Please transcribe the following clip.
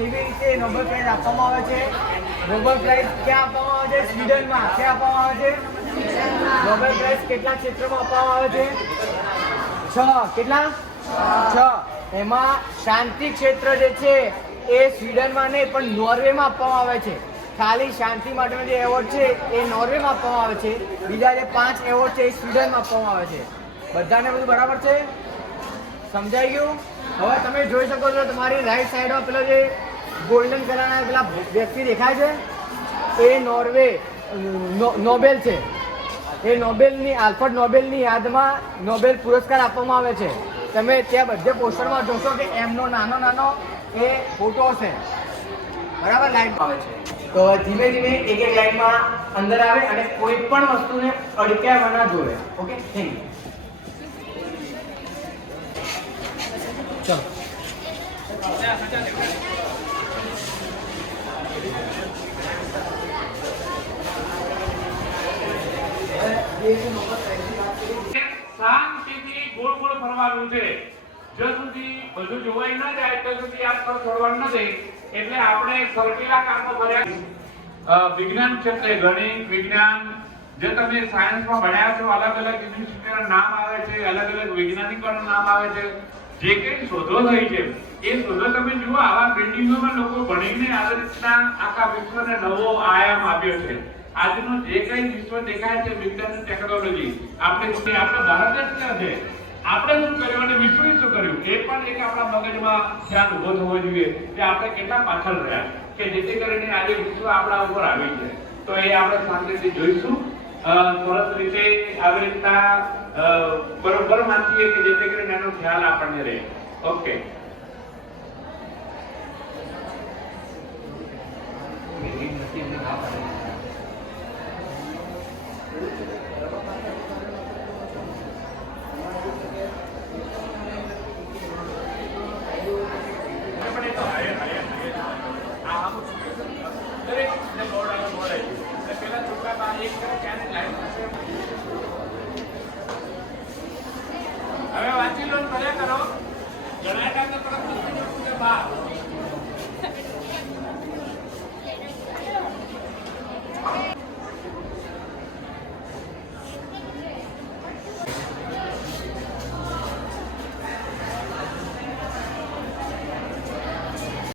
કેવી રીતે Nobel price આપવામાં આવે છે? નોબેલ પ્રાઇઝ ક્યાં આપવામાં આવે છે? સ્વીડનમાં. ક્યાં આપવામાં આવે છે? નોબેલ પ્રાઇઝ કેટલા ક્ષેત્રમાં આપવામાં આવે છે? 6. કેટલા? 6. એમાં શાંતિ ક્ષેત્ર જે છે એ સ્વીડનમાં નહીં પણ નોર્વેમાં આપવામાં આવે છે. ખાલી શાંતિ માટેનો જે એવોર્ડ છે એ નોર્વેમાં આપવામાં આવે છે. બીજા જે 5 એવોર્ડ છે એ સ્વીડનમાં આપવામાં આવે છે. બધાને બધું બરાબર છે? સમજાઈ ગયું? હવે તમે જોઈ શકો છો તમારી રાઈટ સાઈડમાં પેલો જે ગોલ્ડન કલરના પેલા વ્યક્તિ દેખાય છે એ નોબેલ છે. એ નોબેલની આલ્ફ્રેડ નોબેલની યાદમાં નોબેલ પુરસ્કાર આપવામાં આવે છે. તમે ત્યાં બધે પોસ્ટરમાં જોશો કે એમનો નાનો એ ફોટો છે. બરાબર? લાઈન આવે છે તો ધીમે ધીમે એક લાઈનમાં અંદર આવે અને કોઈ પણ વસ્તુને અડક્યા ના જોવે. Okay, thank you. શાંતિથી ગોળ ગોળ ફરવાનું છે. જો સુધી બધું જોવાઈ ન જાય તો સુધી આ સ્થળ છોડવાનું નથી. એટલે આપણે સર્કિલા કામો કર્યા. વિજ્ઞાન ક્ષેત્રે ગણિત, વિજ્ઞાન જે તમે સાયન્સમાં ભણ્યા છો, અલગ અલગ યુનિવર્સિટીના નામ આવે છે, અલગ અલગ વૈજ્ઞાનિકોના નામ આવે છે. જે કઈ શોધો થઈ છે એ શોધો તમે જુઓ. આવા બિલ્ડિંગોમાં લોકો ભણીને આવી રીતના આખા વિશ્વને નવો આયામ આપ્યો છે. આજનું જે કઈ વિશ્વ દેખાય છે વિજ્ઞાન ટેકનોલોજી, આપણે ભારત જ ક્યાં છે, આપણે શું કર્યું અને વિશ્વએ શું કર્યું એ પણ એક આપણા મગજમાં ખ્યાલ ઉભો થવો જોઈએ કે આપણે કેટલા પાછળ રહ્યા કે જેથી કરીને આજે વિશ્વ આપણા ઉપર આવી છે. તો એ આપણે શાંતિથી જોઈશું. સરસ રીતે આવી રીતના બરોબર વાંચીએ કે જેથી કરીને એનો ખ્યાલ આપણને રહે. ઓકે, હવે વાંચી લો, કર્યા કરો. ગણાય તો 5